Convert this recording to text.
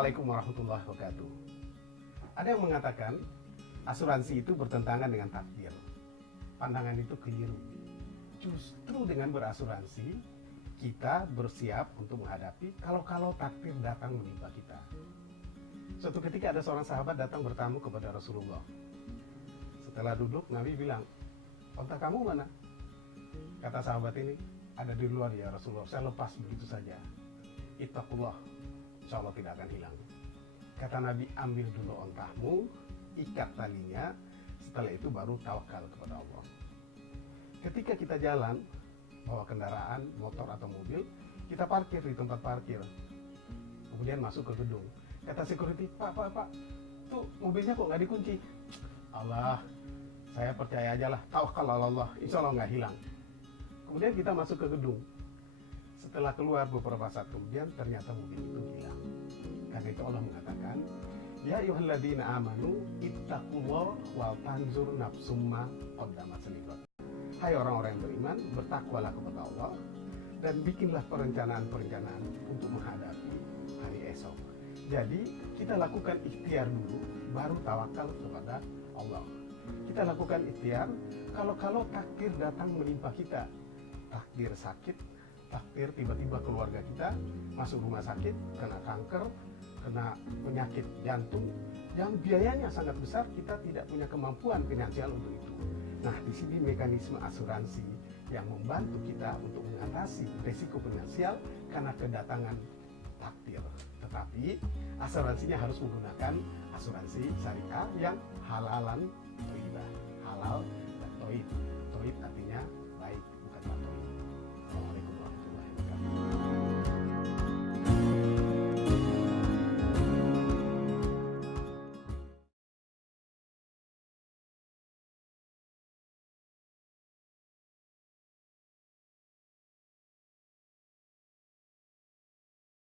Assalamualaikum warahmatullahi wabarakatuh. Ada yang mengatakan asuransi itu bertentangan dengan takdir. Pandangan itu keliru. Justru dengan berasuransi, kita bersiap untuk menghadapi kalau takdir datang menimpa kita. Suatu ketika ada seorang sahabat datang bertamu kepada Rasulullah. Setelah duduk, Nabi bilang, "Onta kamu mana?" Kata sahabat ini, "Ada di luar ya Rasulullah, saya lepas begitu saja." "Ittaqullah, insya Allah tidak akan hilang." Kata Nabi, "Ambil dulu ontahmu, ikat talinya, setelah itu baru tawakal kepada Allah." Ketika kita jalan, bawa kendaraan, motor atau mobil, kita parkir di tempat parkir. Kemudian masuk ke gedung. Kata security, Pak, tuh mobilnya kok nggak dikunci?" "Allah, saya percaya aja lah, tawakal Allah, insya Allah nggak hilang." Kemudian kita masuk ke gedung. Setelah keluar beberapa saat kemudian, ternyata mobil itu hilang. Karena itu Allah mengatakan, "Ya ayyuhalladzina amanu ittaqullah wal tanzur nafsum ma qaddamat lighad." Hai orang-orang yang beriman, bertakwalah kepada Allah dan bikinlah perencanaan-perencanaan untuk menghadapi hari esok. Jadi, kita lakukan ikhtiar dulu, baru tawakal kepada Allah. Kita lakukan ikhtiar kalau takdir datang menimpa kita. Takdir sakit, takdir tiba-tiba keluarga kita masuk rumah sakit, kena kanker, kena penyakit jantung yang biayanya sangat besar, kita tidak punya kemampuan finansial untuk itu. Nah, di sini mekanisme asuransi yang membantu kita untuk mengatasi risiko finansial karena kedatangan takdir. Tetapi asuransinya harus menggunakan asuransi syariah yang halalan thayyibah. Halal dan thayyib. Thayyib artinya